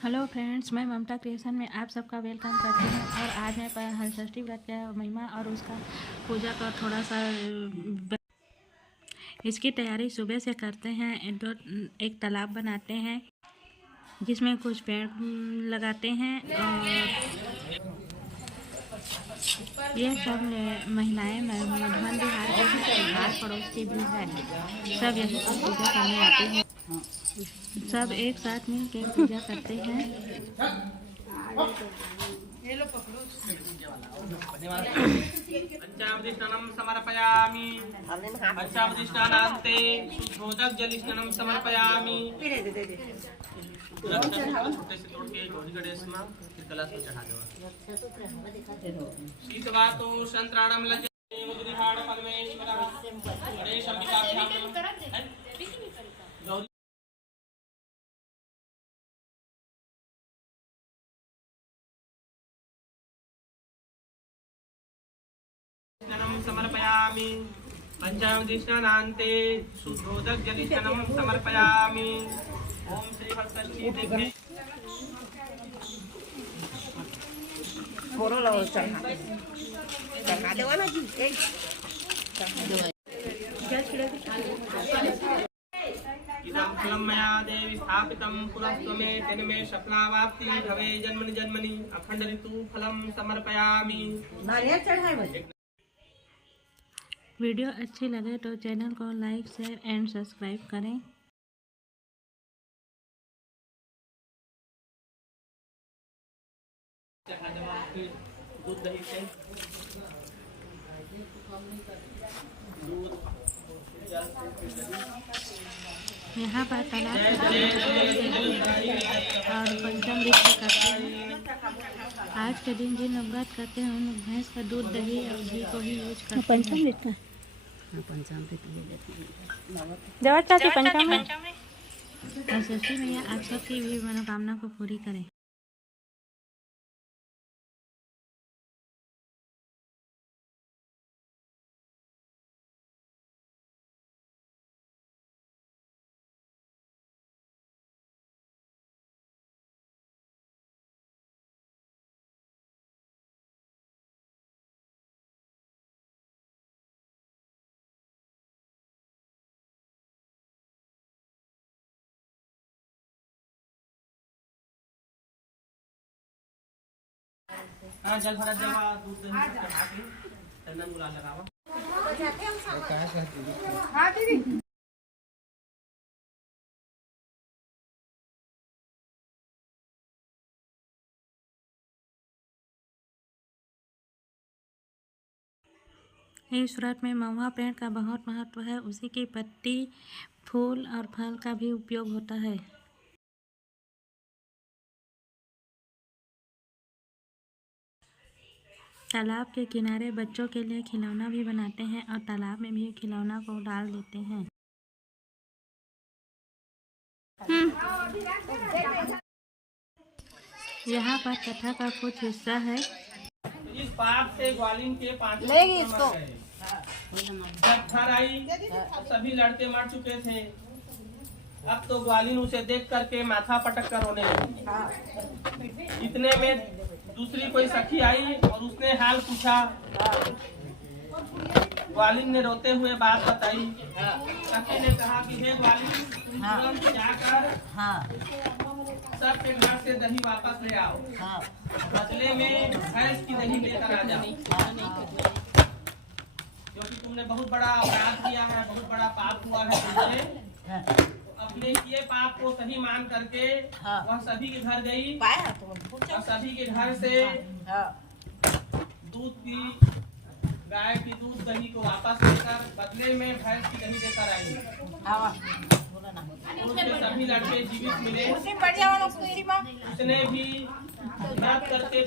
Hello friends, मैं ममता creation में आप सबका वेलकम करती हूँ। और आज मैं हलषष्ठी व्रत का महिमा और उसका पूजा का थोड़ा सा इसकी तैयारी सुबह से करते हैं। एक तालाब बनाते हैं जिसमें कुछ पेड़ लगाते हैं और ये सब महिलाएं मधुबन बिहार के आस पड़ोस की भी है। सब यहीं पर पूजा करने आते हैं। सब एक साथ मिलकर पूजा करते हैं। पंचामृतस्नानं समर्पयामि। पंचामृतस्नानान्ते शुद्धोदक जलस्नानं समर्पयामि। छोटे से तोड़ के गौरी गणेश में फिर कलश में चढ़ा दो। शीतवातो संत्राणं लज्जते मुद्रिहाण परमेश्वरः गणेश अंबिकाभ्यां गौरी स्नानं समर्पयामि। पंचामृतस्नानान्ते शुद्धोदक जलस्नानं समर्पयामि। ओम श्री हलषष्ठी देवी चढ़ा देवा ना जी इदं फलं मया देवी स्थापितं पुरस्त्वमे तेनमे सफलावाप्ति भवे जन्मनि जन्मनि अखंड ऋतु फलं समर्पयामि। नारियल चढ़ाए। वीडियो अच्छी लगे तो चैनल को लाइक, शेयर एंड सब्सक्राइब करें। दूध दही से दूध यहाँ पर तालाब और पंचम ऋतु करते हैं। आज के दिन जिन लोग व्रत करते हैं उन लोग भैंस का दूध, दही और घी को ही यूज करते हैं। पंचामृत और षष्ठी मैया आप सबकी भी मनोकामना को पूरी करें। हाँ जल भरा जवा दूध दही चढ़ा के चंदन गुलाल लगावा। हाँ दीदी इस व्रत में महुआ पेड़ का बहुत महत्व है। उसी की पत्ती, फूल और फल का भी उपयोग होता है। तालाब के किनारे बच्चों के लिए खिलौना भी बनाते हैं और तालाब में भी खिलौना को डाल देते हैं। यहाँ पर कथा का कुछ हिस्सा है। इस पाप से ग्वालिन के 5 लेगी इसको। जब घर आई सभी लड़के मर चुके थे। अब तो ग्वालिन उसे देख करके माथा पटक कर रोने लगी। इतने में दूसरी कोई सखी आई और उसने हाल पूछा। ग्वालिन ने रोते हुए बात बताई। सखी ने कहा कि हे ग्वालिन, तुम तुरंत जाकर सबके घर से दही वापस ले आओ। बदले में भैंस की दही लेकर आ जाओ, क्योंकि तुमने बहुत बड़ा अपराध किया है, बहुत बड़ा पाप हुआ है तुमसे। अपने किए पाप को सही मान करके वह सभी के घर गई और सभी के घर से दूध की, गाय की दूध दही को वापस लेकर बदले में भैंस की दही देकर आई। उसके सभी लड़के जीवित मिले। उसने भी व्रत करके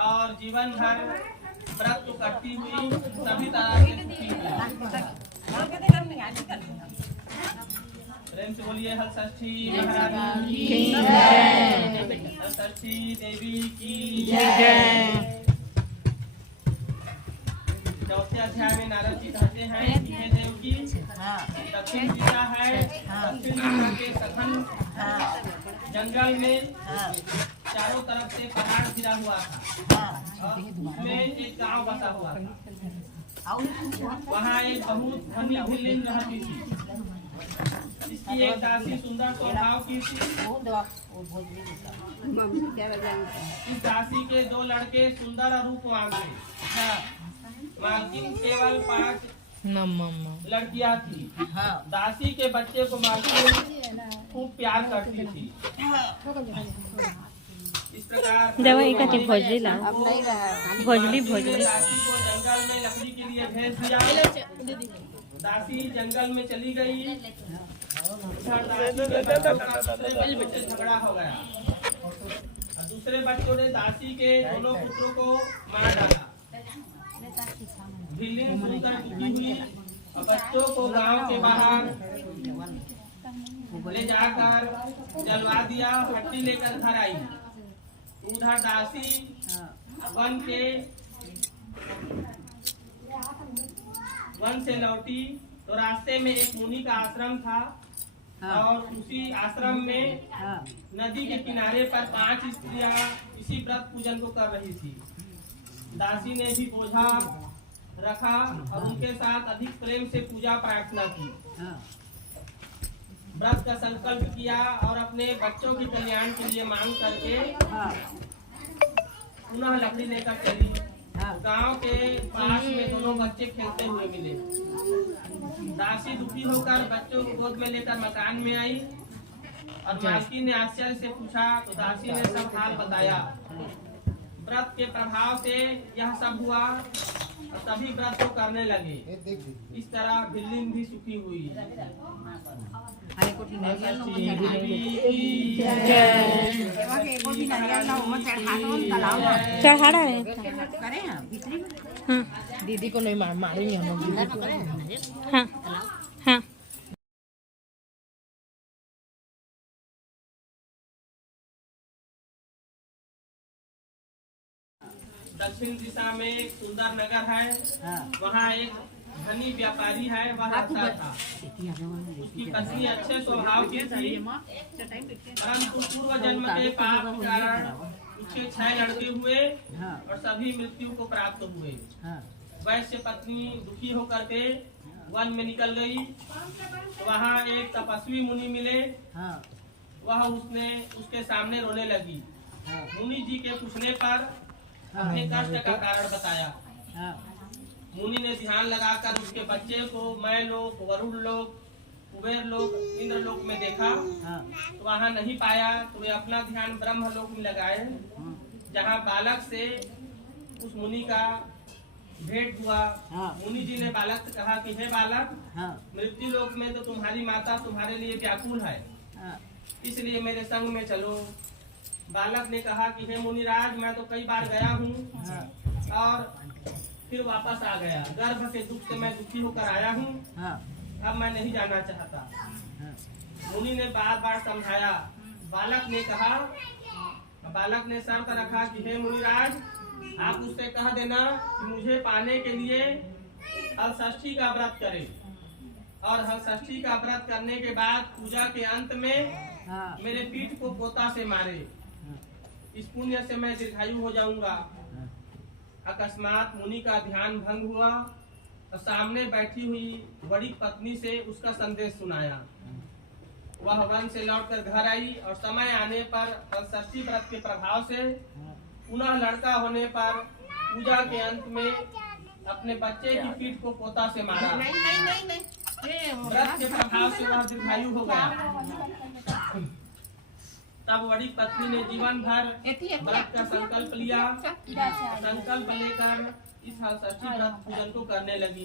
और जीवन भर व्रत को करती हुई सभी तरह से सुखी हुई। प्रेम से बोलिए हलषष्ठी महारानी की जय, हलषष्ठी देवी की जय। चौथे अध्याय में नारद जी कहते हैं कि हे देव की दक्षिण दिशा है, दक्षिण दिशा के सघन जंगल में चारों तरफ से पहाड़ घिरा हुआ था और उसमें एक गांव बसा हुआ था। वहाँ एक बहुत धनी भिल्लिन रहती थी। इसकी एक दासी सुंदर स्वभाव की थी। इस दासी के 2 लड़के सुंदर और रूपवान थे। मालकिन केवल 5 लड़कियां थी। दासी के बच्चे को मालकिन खूब प्यार करती थी। इस प्रकार दवाई का भोजली ला भोजली दासी को जंगल में लकड़ी के लिए भेज दिया। दासी जंगल में चली गई। दासी के बच्चों का दूसरे बच्चों से झगड़ा हो गया और दूसरे बच्चों ने दासी के दोनों पुत्रों को मार डाला। भिल्लिन सुनकर दुखी हुई और बच्चों को गांव के बाहर ले जाकर जलवा दिया। हट्टी लेकर घर आई। उधर दासी वन से लौटी तो रास्ते में एक मुनि का आश्रम था और उसी आश्रम में नदी के किनारे पर 5 स्त्रियां इसी व्रत पूजन को कर रही थी। दासी ने भी बोझा रखा और उनके साथ अधिक प्रेम से पूजा प्रार्थना की। व्रत का संकल्प किया और अपने बच्चों की कल्याण के लिए मांग करके पुनः लकड़ी लेकर चली। गांव के पास में दोनों बच्चे खेलते हुए मिले। दासी दुखी होकर बच्चों को गोद में लेकर मकान में आई और मालकिन ने आश्चर्य से पूछा तो दासी ने सब हाल बताया। व्रत के प्रभाव से यह सब हुआ और सभी व्रत को करने लगे। इस तरह भिल्लिन भी सुखी हुई। चढ़ा है दीदी को नहीं मारेंगे हम लोग। हाँ हाँ। दक्षिण दिशा में एक सुंदर नगर है। वहाँ एक धनी व्यापारी है। वह रहता था। उसकी पत्नी अच्छे स्वभाव की थी, परंतु पूर्व जन्म के पाप के कारण उसके 6 लड़के हुए और सभी मृत्यु को प्राप्त हुए। वैश्य पत्नी दुखी होकर के वन में निकल गई। वहाँ एक तपस्वी मुनि मिले। वह उसके सामने रोने लगी। मुनि जी के पूछने पर अपने कष्ट का कारण बताया। मुनि ने ध्यान लगाकर उसके बच्चे को मैं लोक, वरुण लोक, कुबेर लोक, इंद्र लोक में देखा तो वहाँ नहीं पाया। तो वे अपना ध्यान ब्रह्म लोक में लगाए, जहाँ बालक से उस मुनि का भेंट हुआ। मुनि जी ने बालक से कहा कि हे बालक, मृत्यु लोक में तो तुम्हारी माता तुम्हारे लिए व्याकुल है, इसलिए मेरे संग में चलो। बालक ने कहा कि हे मुनिराज, मैं तो कई बार गया हूँ और फिर वापस आ गया। गर्भ के दुख से मैं दुखी होकर आया हूँ। अब मैं नहीं जाना चाहता। मुनि ने बार बार समझाया। बालक ने शर्त रखा कि हे मुनिराज, आप उससे कह देना कि मुझे पाने के लिए हलषष्ठी का व्रत करे और हलषष्ठी का व्रत करने के बाद पूजा के अंत में मेरे पीठ को पोता से मारे। इस पुण्य से मैं दीर्घायु हो जाऊंगा। अकस्मात मुनि का ध्यान भंग हुआ और सामने बैठी हुई बड़ी पत्नी से उसका संदेश सुनाया। वह वन से लौटकर घर आई और समय आने पर हलषष्ठी व्रत के प्रभाव से पुनः लड़का होने पर पूजा के अंत में अपने बच्चे की पीठ को पोता से मारा। व्रत के प्रभाव से वह दीर्घायु हो गया। तब बड़ी पत्नी ने जीवन भर व्रत का संकल्प लिया। संकल्प लेकर इस हलषष्ठी व्रत पूजन को करने लगी।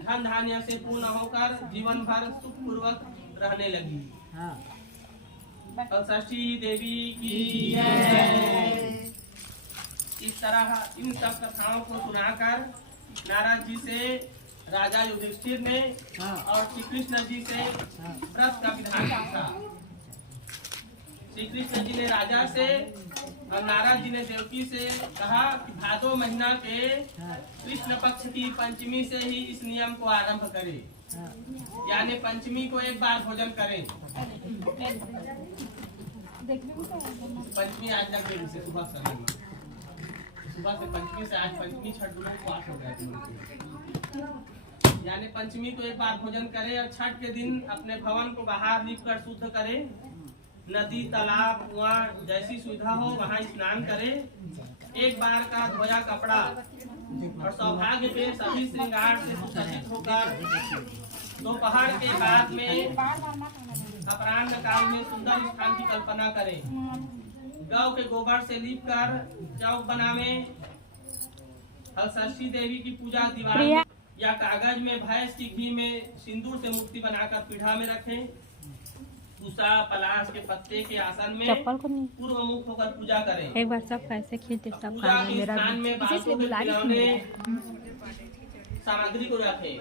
धन धान्य से पूर्ण होकर जीवन भर सुख पूर्वक रहने लगी। हलषष्ठी देवी की जय। इस तरह इन सब कथाओं को सुनाकर नारद जी से राजा युधिष्ठिर ने और श्री कृष्ण जी से व्रत का विधान पूछा। श्री कृष्ण जी ने राजा से और नारद जी ने देवकी से कहा कि भादो महीना के कृष्ण पक्ष की पंचमी से ही इस नियम को आरंभ करें, यानी पंचमी को एक बार भोजन करें। पंचमी आज तक देरी से सुबह समय में सुबह से पंचमी से आज पंचमी छठ दोनों उपवास हो गए। यानी पंचमी को एक बार भोजन करे और छठ के दिन अपने भवन को बाहर लीप कर शुद्ध करे, नदी तालाब कुआं जैसी सुविधा हो वहाँ स्नान करे, एक बार का धोया कपड़ा और सौभाग्य पे सभी श्रृंगार से सुसज्जित होकर दोपहर के बाद में अपराह्न काल में सुंदर स्थान की कल्पना करें। गौ के गोबर से लीप कर चौक बनावे, हलषष्ठी देवी की पूजा दीवार या कागज में भैंस की घी में सिंदूर से मूर्ति बनाकर पीढ़ा में रखें। उषा पलाश के पत्ते के आसन में पूर्व मुख होकर पूजा करें। एक बार सब कैसे खींचे सब पूजा के स्थान में बालकों के खिलौने सामग्री को रखें।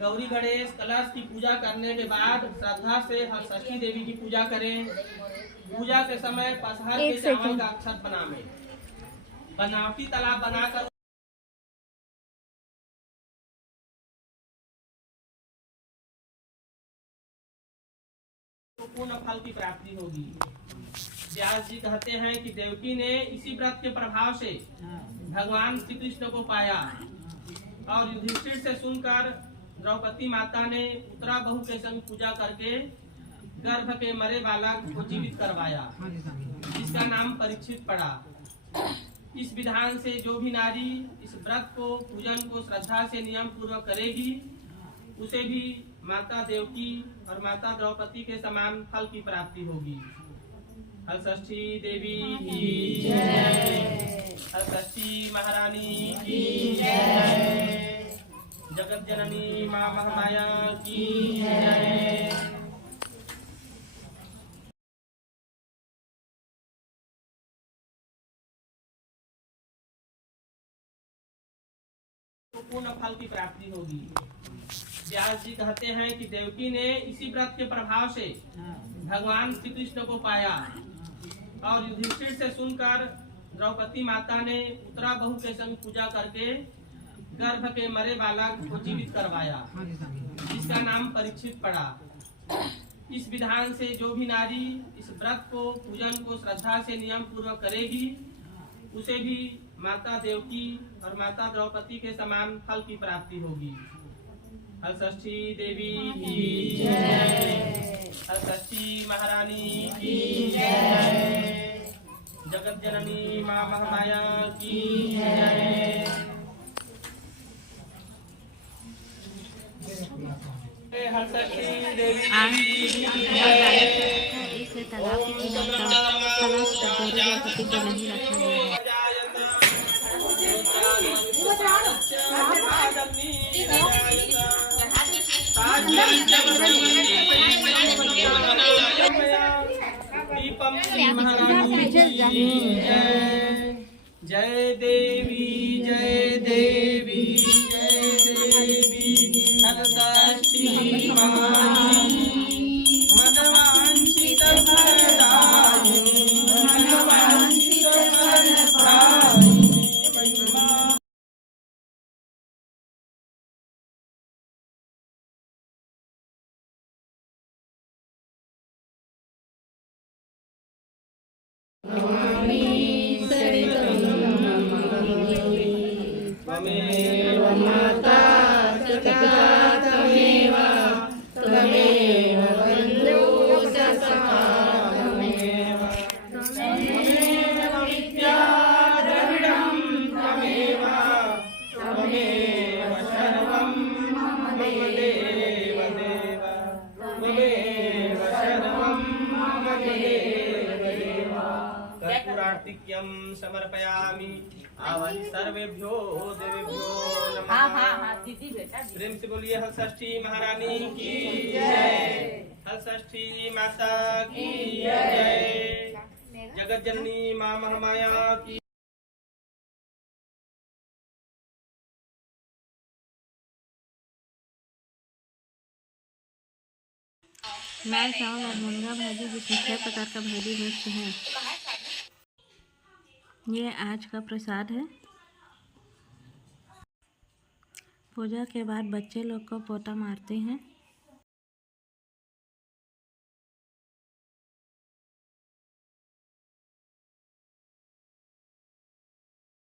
गौरी गणेश कलश की पूजा करने के बाद श्रद्धा से हलषष्ठी देवी की पूजा करें। पूजा के समय पसहर के चावल का अक्षत बनावे, बनावटी तालाब बनाकर पूर्ण फल की प्राप्ति होगी। व्यास जी कहते हैं कि देवकी ने इसी व्रत के प्रभाव से भगवान श्री कृष्ण को पाया और युधिष्ठिर से सुनकर द्रौपदी माता ने पुत्रा बहू के संग पूजा करके गर्भ के मरे बालक को जीवित करवाया, जिसका नाम परीक्षित पड़ा। इस विधान से जो भी नारी इस व्रत को पूजन को श्रद्धा से नियम पूर्वक करेगी, उसे भी माता देवकी और माता द्रौपदी के समान फल की प्राप्ति होगी। हलषष्ठी देवी की जय, हलषष्ठी महारानी की जय, जगत जननी माँ महामाया की जय। पूर्ण फल की प्राप्ति होगी। व्यास जी कहते हैं कि देवकी ने इसी व्रत के प्रभाव से भगवान श्री कृष्ण को पाया और युधिष्ठिर से सुनकर द्रौपदी माता ने पुत्रा बहू के संग पूजा करके गर्भ के मरे बालक को जीवित करवाया, जिसका नाम परीक्षित पड़ा। इस विधान से जो भी नारी इस व्रत को पूजन को श्रद्धा से नियम पूर्वक करेगी, उसे भी माता देवकी और माता द्रौपदी के समान फल की प्राप्ति होगी। हलषष्ठी देवी की जय, हलषष्ठी महारानी की जय, जगत जननी माँ महामाया की जय। हलषष्ठी देवी इसलिए तालाब की कलश गौरी को नहीं रखा गया है। जय देवी जय देवी जय देवी, हलषष्ठी महारानी मनवांछित फलदायिनी, मनवांछित फलदायिनी। त्वमेव माता पिता त्वमेव, त्वमेव बन्धुः सखा त्वमेव, त्वमेव विद्या द्रविडं त्वमेव, त्वमेव सर्वं मम देव देव, त्वमेव सर्वं मम देव देव। कर्पूरार्तिक्यं समर्पयामि आवनि सर्वेभ्यो देवेभ्यो नमः। प्रेम से बोलिए हलषष्ठी महारानी की जय, हलषष्ठी माता की जय, जगत जननी माँ महामाया की। लाल चावल और मुनगा भाजी, जिसमें 6 प्रकार का भाजी मिक्स है। ये आज का प्रसाद है। पूजा के बाद बच्चे लोग को पोता मारते हैं।